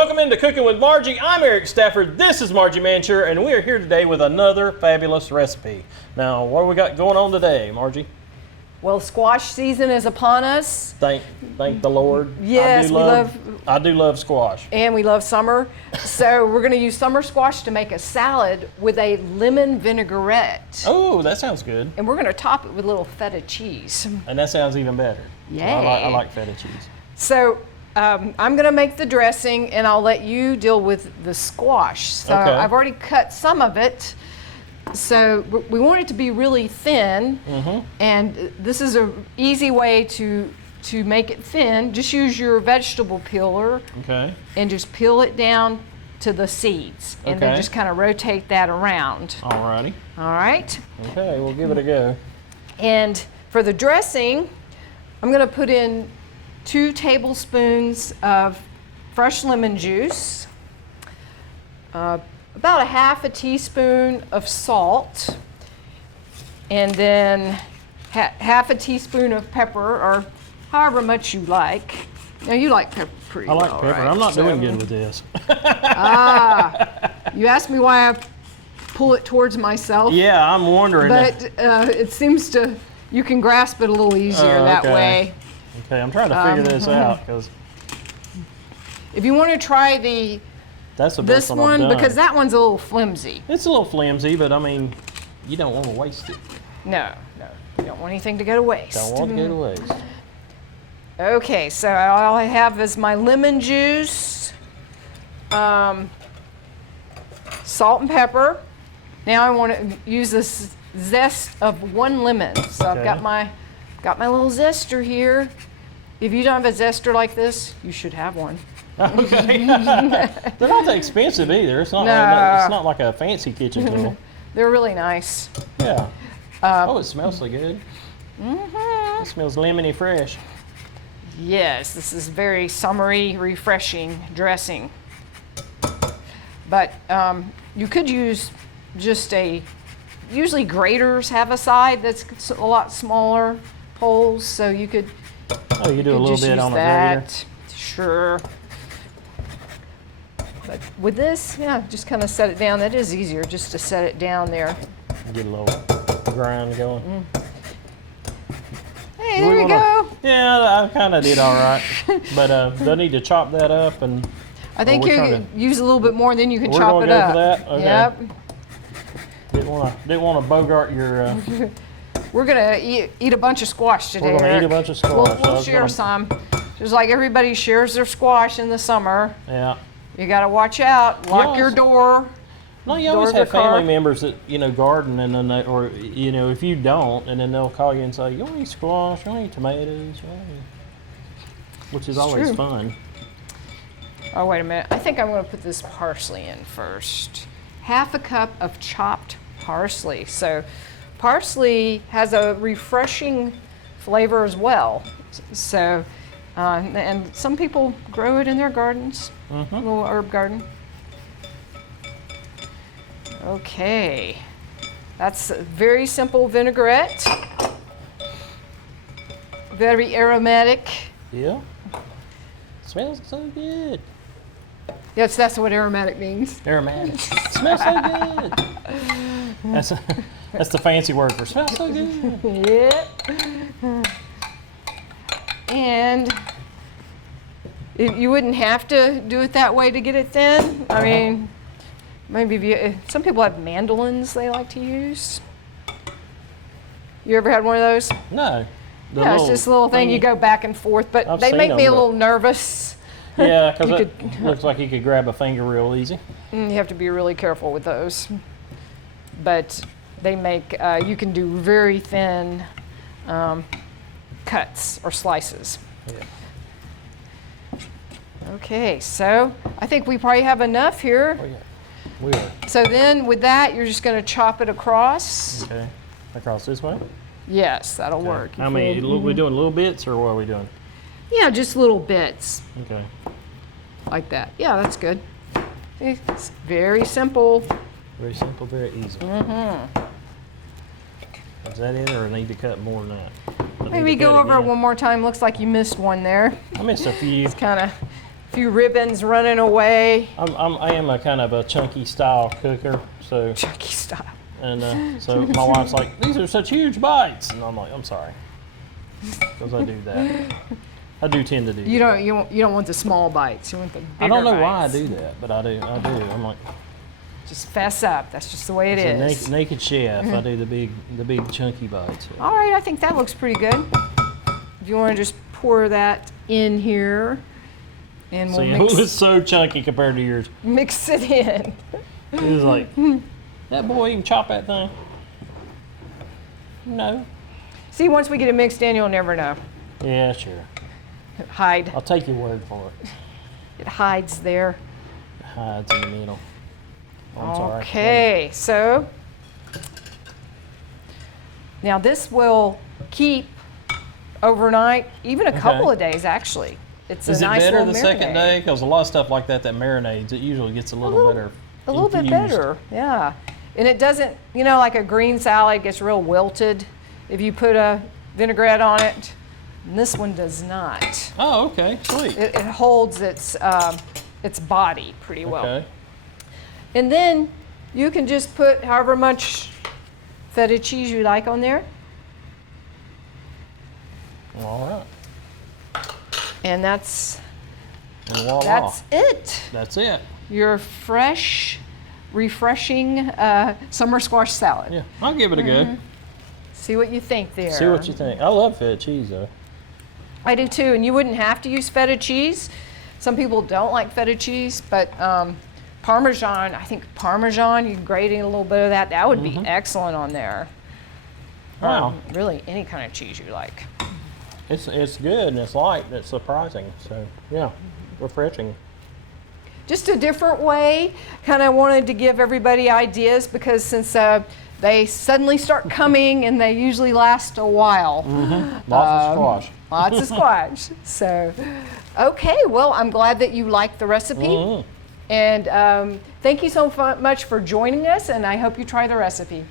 Welcome into Cooking with Margie. I'm Eric Stafford. This is Margie Mancher, and we are here today with another fabulous recipe. Now, what do we got going on today, Margie? Well, squash season is upon us. Thank the Lord. Yes, I do love squash. And we love summer. So we're going to use summer squash to make a salad with a lemon vinaigrette. Oh, that sounds good. And we're going to top it with a little feta cheese. And that sounds even better. Yay. I like feta cheese. So I'm going to make the dressing, and I'll let you deal with the squash. So Okay. I've already cut some of it. So we want it to be really thin, and this is an easy way to make it thin. Just use your vegetable peeler and just peel it down to the seeds, and then just kind of rotate that around. Alrighty. All right. Okay, we'll give it a go. And for the dressing, I'm going to put in 2 tablespoons of fresh lemon juice, about a half a teaspoon of salt, and then half a teaspoon of pepper, or however much you like. Now, you like pepper pretty well, I like pepper. right? I'm not doing good with this. You asked me why I pull it towards myself. Yeah, I'm wondering. But it seems you can grasp it a little easier that way. Okay, I'm trying to figure this out, because if you want to try that's the this best one I've done. because that one's a little flimsy. It's a little flimsy, but I mean, you don't want to waste it. No, you don't want anything to go to waste. Don't want to go to waste. Okay, so all I have is my lemon juice, salt and pepper. Now I want to use this zest of 1 lemon. So I've got my little zester here. If you don't have a zester like this, you should have one. Okay. They're not that expensive either. It's not. It's not like a fancy kitchen tool. They're really nice. Yeah. Oh, it smells so good. It smells lemony fresh. Yes, this is very summery, refreshing dressing. But you could use just usually graters have a side that's a lot smaller holes, so you could. Oh, you do a little bit on a grater. Sure. But with this, yeah, just kind of set it down. That is easier, just to set it down there. Get a little grind going. Hey, there you go. Yeah, I kind of did all right. But do I need to chop that up? And I think you could use a little bit more, and then you can chop it up. We're going to go for that? Okay. Yep. Didn't want to bogart your... We're going to eat a bunch of squash today, We're going to Eric. eat a bunch of squash. We'll share some. Just like everybody shares their squash in the summer. Yeah. You got to watch out. Lock your door. No, you always have family members that, garden, and then or if you don't, and then they'll call you and say, you want to eat squash, you want to eat tomatoes, which is always fun. Oh, wait a minute. I think I'm going to put this parsley in first. Half a cup of chopped parsley. So parsley has a refreshing flavor as well. So, and some people grow it in their gardens, a little herb garden. Okay, that's a very simple vinaigrette. Very aromatic. Yeah. Smells so good. Yes, that's what aromatic means. Aromatic. Smells so good. That's the fancy word for smells so good. Yeah. And you wouldn't have to do it that way to get it thin. I mean, maybe some people have mandolins they like to use. You ever had one of those? No. Yeah, it's just a little thing you go back and forth, but they make me a little nervous. Yeah, because it looks like you could grab a finger real easy. You have to be really careful with those. But they make, you can do very thin cuts or slices. Yeah. Okay, so I think we probably have enough here. Oh, yeah. We are. So then with that, you're just going to chop it across. Okay. Across this way? Yes, that'll work. How many? We doing little bits, or what are we doing? Yeah, just little bits. Okay. Like that. Yeah, that's good. It's very simple. Very simple, very easy. Is that it, or I need to cut more than that? Maybe go over it one more time. Looks like you missed one there. I missed a few. It's kind of few ribbons running away. I am a kind of a chunky style cooker, so Chunky style. and so my wife's like, these are such huge bites, and I'm like, I'm sorry, because I do that. I do tend to do. You don't want the small bites. You want the bigger I don't know bites. why I do that, but I do. I'm like, Just fess up. That's just the way it it's is. a naked chef. I do the big chunky bites. All right, I think that looks pretty good. If you want to just pour that in here, and So we'll it was so chunky compared to yours. mix it in. It was like, that boy even chop that thing? No. See, once we get it mixed in, you'll never know. Yeah, sure. I'll take your word for it. It hides there. It hides in the middle. Oh, I'm sorry. Okay, so now this will keep overnight, even a couple of days actually. It's Is a it nice better little the marinade. second day? Because a lot of stuff like that marinades, it usually gets a little better. A little bit infused. better, yeah. And it doesn't, like a green salad gets real wilted if you put a vinaigrette on it. And this one does not. Oh, okay, sweet. It holds its body pretty well. Okay. And then you can just put however much feta cheese you like on there. All right. And that's And voila. it. That's it. Your fresh, refreshing summer squash salad. Yeah, I'll give it a go. See what you think there. See what you think. I love feta cheese though. I do too, and you wouldn't have to use feta cheese. Some people don't like feta cheese, but Parmesan, I think Parmesan, you grate in a little bit of that. That would be excellent on there. Wow. Really, any kind of cheese you like. It's good and it's light and it's surprising. So yeah, refreshing. Just a different way. Kind of wanted to give everybody ideas because since they suddenly start coming and they usually last a while. Lots of squash. Lots of squash. So, okay, well, I'm glad that you liked the recipe. And thank you so much for joining us, and I hope you try the recipe.